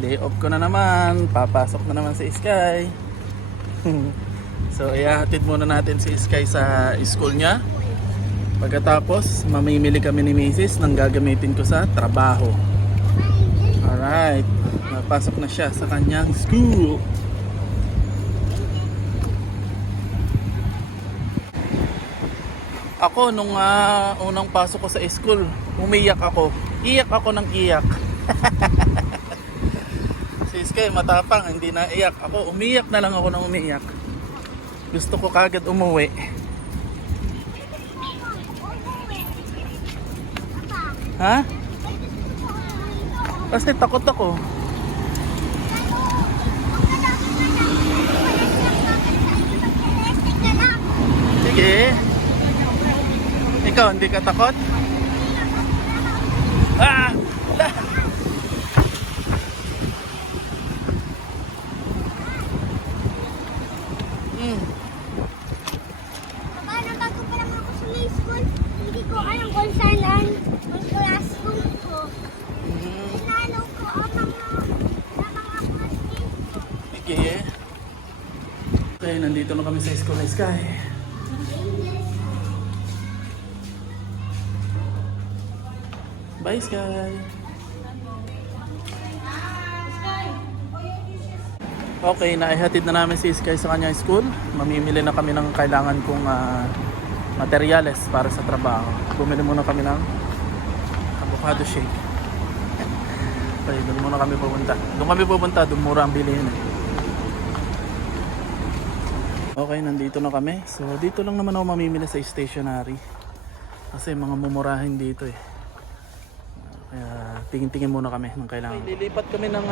Day off ko na naman. Papasok na naman si Sky. So ihahatid muna natin si Sky sa school niya. Pagkatapos mamimili kami ni Mrs. ng gagamitin ko sa trabaho. Alright, napasok na siya sa kanyang school. Ako nung unang pasok ko sa school, umiyak ako. Iyak ako ng iyak. Si Sky matapang, hindi na iyak. Ako umiyak na lang ako ng umiyak. Gusto ko kagad umuwi. Ha? Kasi takot ako. Sige. Ikaw, hindi ka takot? Ah! Baka nabago pa lang ako sa may school. Hindi ko alam kung saan ang classroom ko. Sinalo ko ang mga classmates ko. Sige. Okay, nandito na kami sa school ni Sky. Bye, Sky. Okay, naihatid na namin si Sky sa kanyang school. Mamimili na kami ng kailangan kong materyales para sa trabaho. Bumili muna kami ng avocado shake. Okay, doon muna kami pupunta. Doon mura ang bilihin. Okay, nandito na kami. So, dito lang naman ako mamimili sa stationery. Kasi mga mumurahin dito eh. Kaya tingin-tingin muna kami ng kailangan. Okay, lilipat kami ng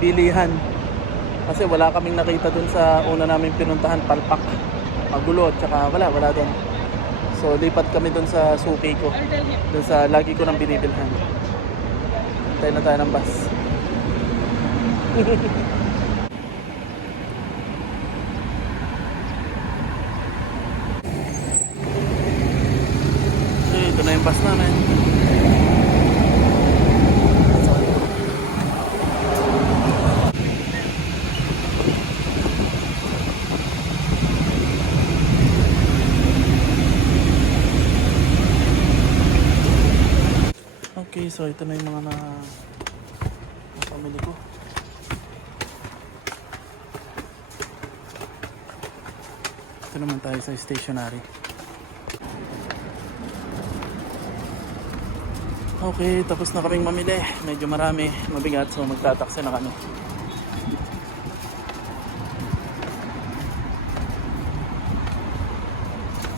bilihan. Kasi wala kaming nakita dun sa una namin pinuntahan, palpak. Magulo, tsaka wala dun. So lipat kami dun sa suki ko. Dun sa lagi ko nang binibilhan. Tayo na tayo ng bus. Ito na yung bus namin. Okay, so ito na yung mga pamili ko. Ito naman tayo sa stationery. Okay, tapos na kaming mamili. Medyo marami, mabigat, so magtataksi na kami.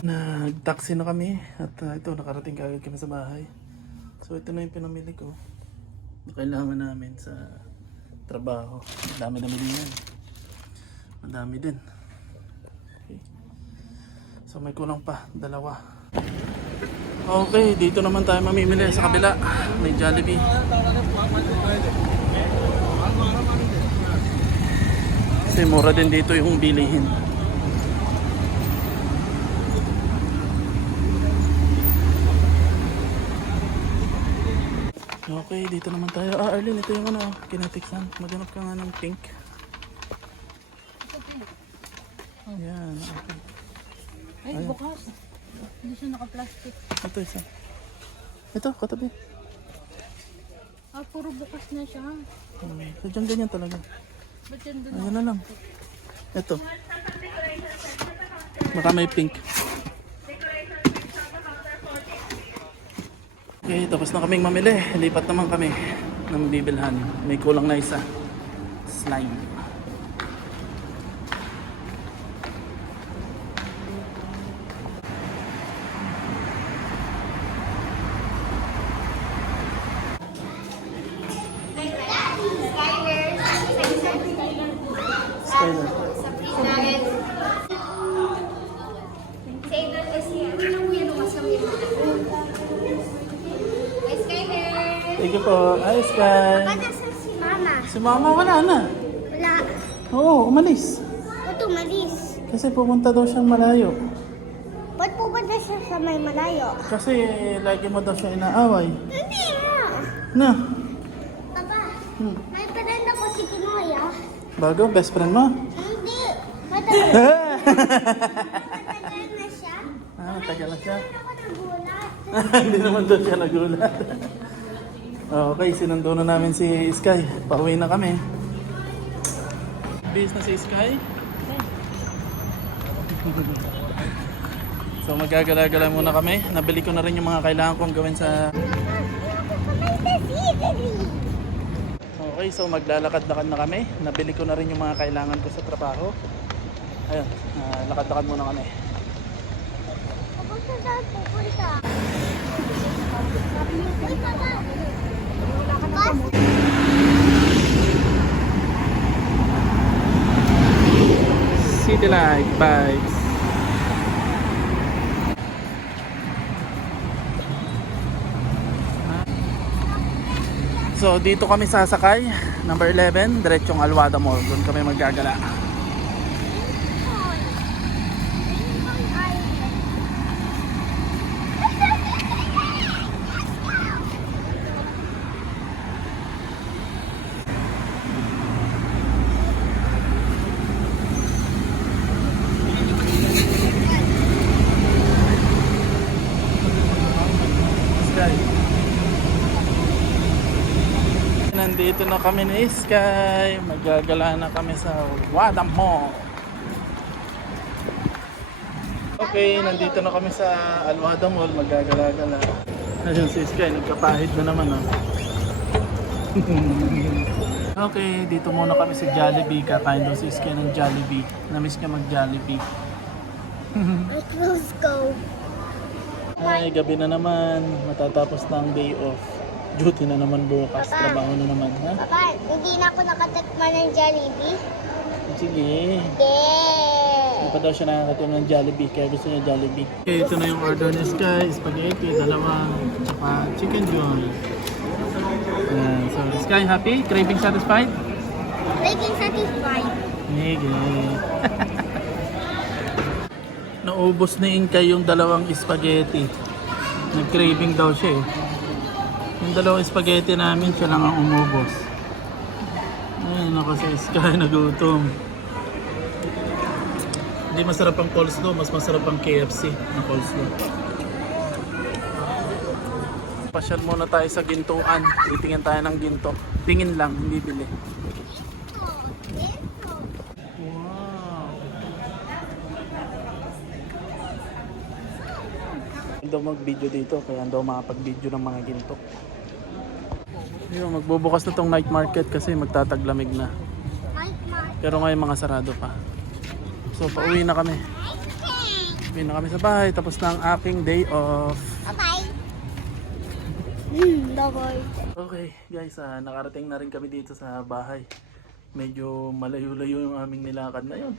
Nag-taxi na kami at ito, nakarating kagad kami sa bahay. So ito na yung pinamili ko na kailangan namin sa trabaho. Madami din yan. Madami din. Okay. So may kulang pa, dalawa. Okay, dito naman tayo mamimili sa kabila. May Jollibee. Kasi mura din dito yung bilihin. Okay, dito naman tayo. Arlene, ito yung kinatiksan. Maghanap ka nga ng pink. Ayan, okay. Ay, bukas. Hindi siya naka-plastic. Ito isa. Ito, katabi. Puro bukas na siya. Sadyang ganyan talaga. Ba't yan doon? Ayan na lang. Ito. Baka may pink. Okay, tapos na kaming mamili. Lipat naman kami ng bibilhan. May kulang na isa. Slime. Skyler. Thank you po. Hi, Sky. Nasaan si Mama? Si Mama wala na. Wala. Oo, umalis. Ba't umalis? Kasi pupunta daw siyang malayo. Ba't pupunta siya sa may malayo? Kasi lagi mo daw siya inaaway. Hindi nga. Na, May friend ako si Kinoy, ah. Bago, best friend mo? Hindi. Matagal na siya. Tagal na siya. Ako nagulat. Hindi naman doon siya nagulat. Okay, sinundo na namin si Sky. Pauwi na kami. Bis na si Sky. So magagala-gala muna kami. Nabili ko na rin yung mga kailangan kong gawin sa... Okay, so maglalakad-lakad na kami. Nabili ko na rin yung mga kailangan ko sa trabaho. Ayun, lakad-lakad muna kami. Kapag saan pupunta? Uy, papa! Bus? City Light Vibes. So dito kami sasakay, number 11, diretsong Alwada Mall. Doon kami maggagala. Sky. Nandito na kami ni Sky. Magagala na kami sa Alwada Mall. Okay, nandito na kami sa Alwada Mall. Magagala-gala. Ayun si Sky, nagkapahid na naman. Oh. Okay, dito muna kami sa Jollibee. Kakain daw si Sky ng Jollibee. Namiss niya mag-Jollibee. Let's go. Ay, gabi na naman. Matatapos na ang day off. Duty na naman bukas. Papa. Trabaho na naman, ha? Papa, hindi na ako nakatakman ng Jollibee. Sige. Yeah. Hindi pa daw siya nakakatunan ng Jollibee, kaya gusto niya Jollibee. Okay, ito na yung order ni Sky. Spaghetti, dalawa, tsaka chicken joy. Ayan. So, Sky, happy? Craving satisfied? Making satisfied. Sige. Naubos ni Inkay yung dalawang spaghetti. Nag-craving daw siya eh. Yung dalawang spaghetti namin, siya lang ang umubos. Ay, naku si Sky, nagutom. Hindi masarap ang coleslaw, mas masarap ang KFC na coleslaw. Pasyal muna tayo sa gintuan. Titingin tayo ng ginto. Tingin lang, hindi bili. Wow. Hindi daw mag-video dito, kaya daw makapag-video ng mga ginto. Yun, magbubukas na tong night market kasi magtataglamig na. Pero ngayon mga sarado pa. So pauwi na kami. Pauwi na kami sa bahay, tapos na ang aking day off. Bye-bye. Bye-bye. Okay guys, nakarating na rin kami dito sa bahay. Medyo malayo-layo yung aming nilakad na yun.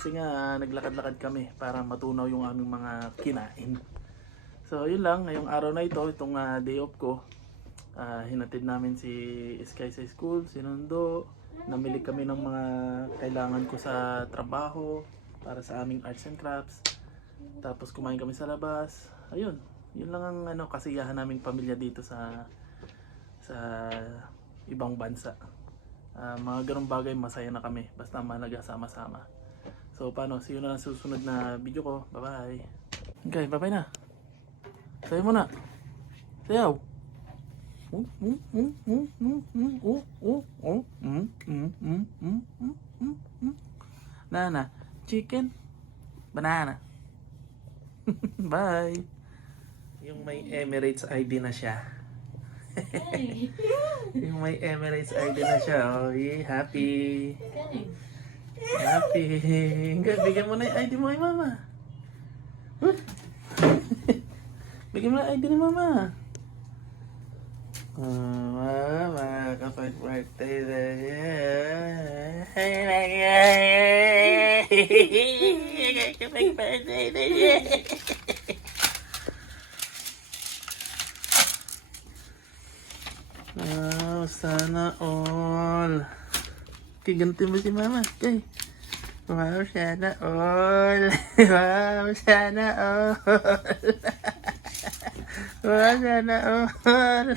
Kasi nga naglakad-lakad kami para matunaw yung aming mga kinain. So yun lang, ngayong araw na ito, itong day off ko. Hinatid namin si Sky sa school, sinundo. Namili kami ng mga kailangan ko sa trabaho para sa aming arts and crafts. Tapos kumain kami sa labas. Ayun, yun lang ang kasiyahan naming pamilya dito sa ibang bansa. Mga ganong bagay, masaya na kami basta mahalaga sama-sama. So paano, see you na lang sa susunod na video ko. Bye bye. Okay, bye bye na. Sayo mo na. Sayaw. Nana, chicken, banana. Bye. Yung may Emirates ID na siya. Yung may Emirates ID na siya. Oh, happy. Happy. Bigyan mo na yung ID mo kay mama. Bigyan mo na yung ID ni mama. Mama, kapag birthday na niya. Kapag birthday na niya. Oh, sana all. Kiganti mo si mama. Okay. Wow, sana all. Wow, sana all. Wow, sana all.